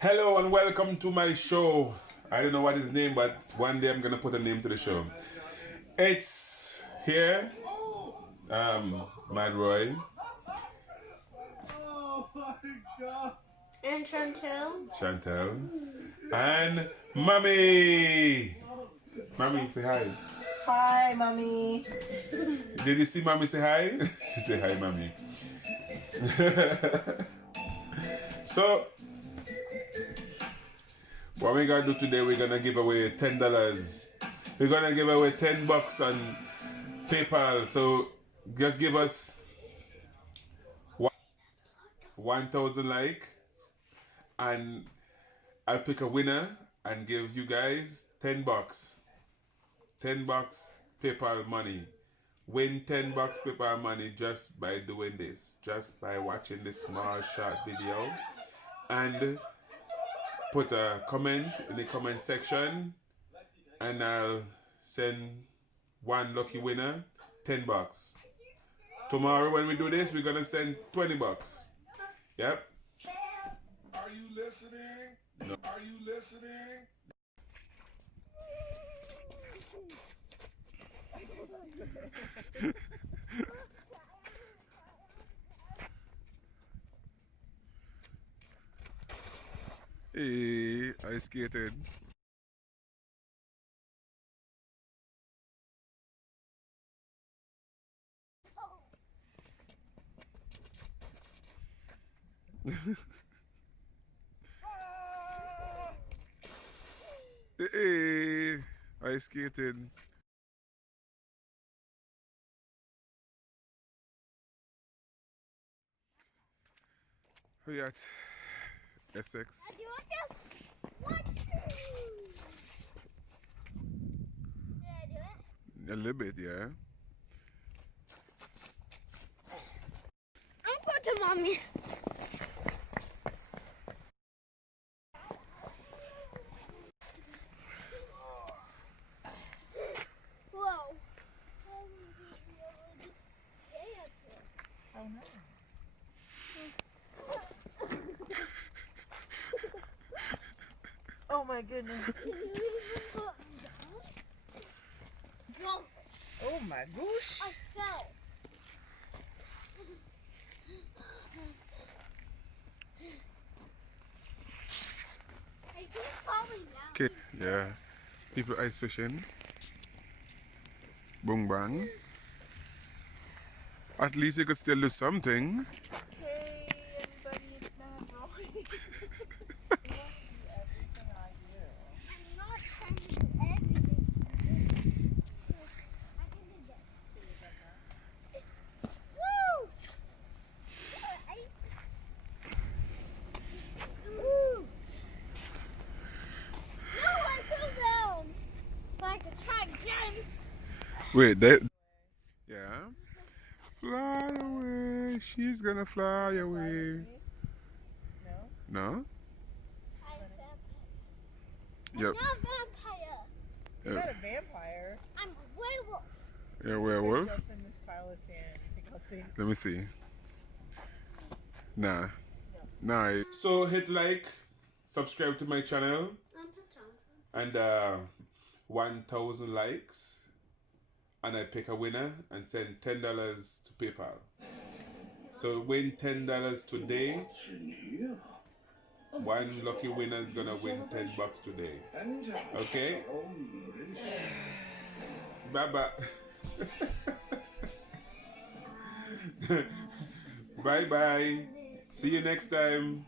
Hello and welcome to my show. I don't know what his name, but one day I'm gonna put a name to the show. It's here, Madroy. Oh my god. And Chantel. And Mommy. Mommy, say hi. Hi, mommy. Did you see Mommy say hi? She say hi, Mommy. So, what we're gonna do today, we're gonna give away $10. We're gonna give away $10 on PayPal. So just give us 1,000 like, and I'll pick a winner and give you guys $10. $10 PayPal money. Win $10 PayPal money just by doing this, just by watching this small short video, and put a comment in the comment section, and I'll send one lucky winner $10. Tomorrow when we do this, we're gonna send $20. Yep. Are you listening? No. Are you listening? Hey, I skated. Hey, I skated. We at Essex. A little bit, yeah. I'm going to mommy. Whoa. Oh no. Oh my goodness. Whoa. Oh my gosh. I fell. I think falling down. Okay, yeah. People ice fishing. Boom bang. At least you could still do something. Hey everybody, it's Madroy. I want to do everything I do. I'm not trying to do everything. I can do this. Woo! Ooh. No, I fell down. But I could try again. Wait, that. Yeah. Fly away. She's gonna fly away. No? No? I'm a vampire. Yep. I'm not a vampire. You're not a vampire. I'm a werewolf. You're a werewolf? Jump in this pile of sand. You think I'll see? Let me see. Nah. Nah. So hit like, subscribe to my channel, and 1,000 likes, and I pick a winner and send $10 to PayPal. So win $10 today. One lucky winner is gonna win $10 today. Okay? Bye bye. Bye bye. See you next time.